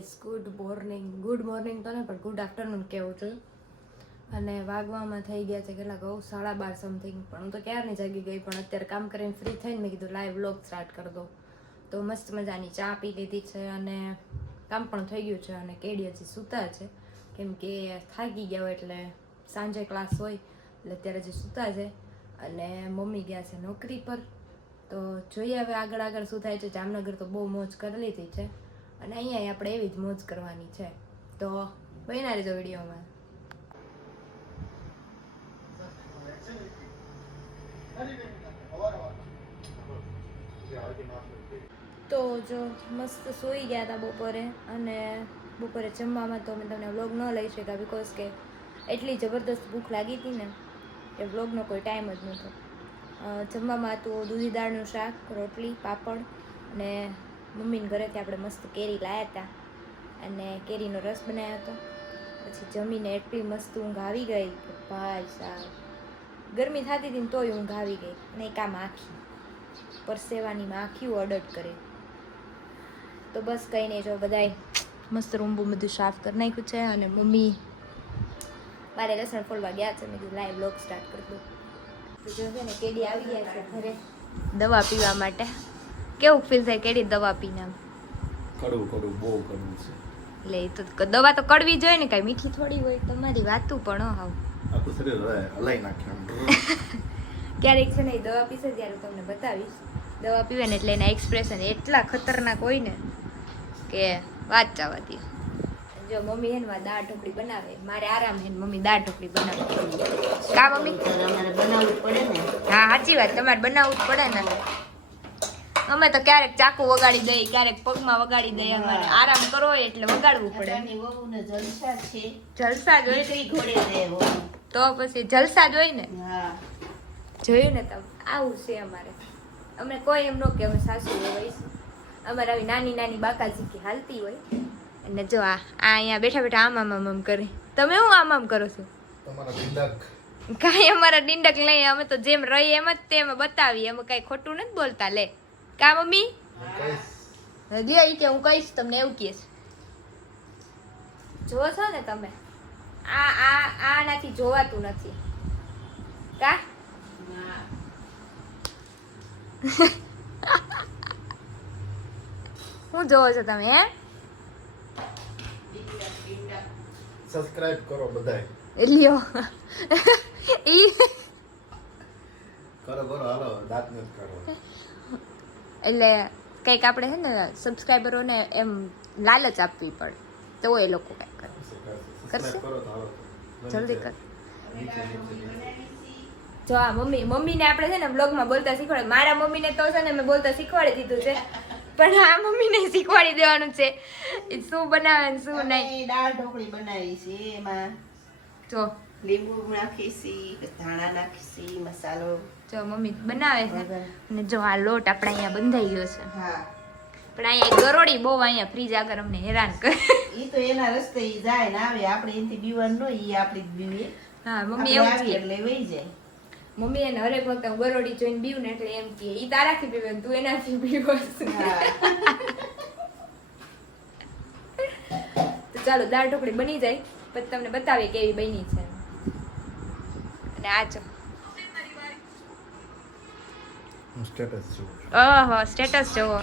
Guys good morning તો ને પણ ગુડ આફ્ટરનૂન કહેવું છું. અને વાગવામાં થઈ ગયા છે કેટલા કહું 12:30 સમથિંગ. પણ હું તો ક્યારની જાગી ગઈ, પણ અત્યારે કામ કરીને ફ્રી થઈને મેં કીધું લાઈવ વ્લોગ સ્ટાર્ટ કરી દો. તો મસ્ત મજાની ચા પી લીધી છે અને કામ પણ થઈ ગયું છે. અને કેડી હજી સૂતા છે કેમ કે થાકી ગયા હોય, એટલે સાંજે ક્લાસ હોય એટલે અત્યારે હજી સૂતા છે. અને મમ્મી ગયા છે નોકરી પર. તો જોઈએ હવે આગળ શું થાય છે. જામનગર તો બહુ મોજ કરી લીધી છે અને અહીંયા આપણે એવી જ મોજ કરવાની છે. તો બન્યા રહેજો વિડીયોમાં. તો જો મસ્ત સૂઈ ગયા હતા બપોરે, અને બપોરે જમવામાં તો મેં તમને વ્લોગ ન લઈ શક્યા બિકોઝ કે એટલી જબરદસ્ત ભૂખ લાગી હતી ને કે વ્લોગનો કોઈ ટાઈમ જ નહોતો. જમવામાં હતું દૂધી દાળનું શાક, રોટલી, પાપડ, અને મમ્મીને ઘરેથી આપણે મસ્ત કેરી લાવ્યા હતા અને કેરીનો રસ બનાવ્યો હતો. પછી જમીને એટલી મસ્ત ઊંઘ આવી ગઈ કે ભાઈ સાહેબ, ગરમી થતી હતી ને તોય ઊંઘ આવી ગઈ. અને એક આ માખી, પરસેવાની માખીઓ અડટ કરે. તો બસ કંઈ નહીં, જો બધાય મસ્ત રૂમ બધું સાફ કરી નાખ્યું છે. અને મમ્મી મારે લસણ ફોલવા ગયા છે. મેં કીધું લાઈવ વ્લોગ સ્ટાર્ટ કરી દઉં. તો જો છે ને કેડી આવી ગયા છે ઘરે દવા પીવા માટે. કેવું ફીલ થાય કેડી દવા પીને? કડવું બહુ કડવું છે. લે તો દવા તો કડવી જોઈએ ને, કાંઈ મીઠી થોડી હોય. તમારી વાતું પણ હાવ આખું શરીર હલાઈ નાખ્યું. ક્યારેક છે ને એ દવા પીશે ત્યારે તમને બતાવીશ. દવા પીવે ને એટલે એના એક્સપ્રેશન એટલા ખતરનાક હોય ને કે વાત જવા દે. જો મમ્મી હે ને દાળ ઢોકળી બનાવે, મારે આરામ હે ને મમ્મી દાળ ઢોકળી બનાવે. કા મમ્મી? અમારે બનાવવું પડે ને. હા સાચી વાત, તમારે બનાવવું જ પડે ને. અમે તો ક્યારેક ચાકુ વગાડી દઈએ, ક્યારેક પગમાં વગાડી દઈએ. અમારે આરામ કરવો હોય એટલે વગાડવું પડે. અત્યારની વહુને જલસા છે. જલસા જ હોય દીકરી ઘોડે દે વહુ. તો પછી જલસા જ હોય ને. હા. જોયું ને તમે, આવું છે અમારે. અમને કોઈ એમ ન કે અમે સાસુ હોય. અમારે આવી નાની નાની બાકાજી હાલતી હોય. અને જો આ અહીંયા બેઠા બેઠા આમ કરે. તમે શું આમ કરો છો? તમારા ડિંડક કાંઈ અમારા ડિંડક લઈએ, અમે તો જેમ રહીએ એમ જ તેમ બતાવીએ. અમે કાંઈ ખોટું નથી બોલતા. લે કા મમ્મી? હજી કે હું કહીશ તમને એવું કહે છે. જો છો ને તમે, આનાથી જોવાતું નથી કા? શું જોવો છો તમે? હે સબસ્ક્રાઇબ કરો બધાય. લ્યો ઈ કરો હાલો, દાંત ન કરો. એટલે કંઈક આપણે છે ને સબસ્ક્રાઈબરોને એમ લાલચ આપવી પડે તો એ લોકો કંઈક કરે. કરશે? કરો તો હાલો. જલ્દી કર. જો આ મમ્મીને આપણે છે ને બ્લોગમાં બોલતા શીખવાડે. મારા મમ્મીને તો છે ને મેં બોલતા શીખવાડી દીધું છે, પણ આ મમ્મીને શીખવાડી દેવાનું છે શું બનાવે ને શું નહીં. દાળ ઢોકળી બનાવી છે, એમાં જો લીંબુ નાખી છે, ધાણા નાખી છે, મસાલો. જો મમ્મી બનાવે છે. અને જો આ લોટ આપણે અહીંયા બંધાઈ ગયો છે. હા. પણ અહીંયા ગરોળી બહુ અહીંયા ફ્રીજ આગળ અમને હેરાન કરે. ઈ તો એના રસ્તે ઈ જાય ને આવે, આપણે એનથી બીવાનું ન, ઈ આપણી જ બીવે. હા મમ્મી એવું આપણે જ આવીએ એટલે વહી જાય. મમ્મી એને હરેક વખતે હું ગરોળી જોઈને બીવું ને એટલે એમ કે ઈ તારાથી પીવે ને તું એનાથી પીવસ. હા. તો ચાલો દાળ ઢોકળી બની જાય પછી તમને બતાવીએ કેવી બની છે. અને આ જો હું સ્ટેટસ છું. ઓહો સ્ટેટસ જોવો.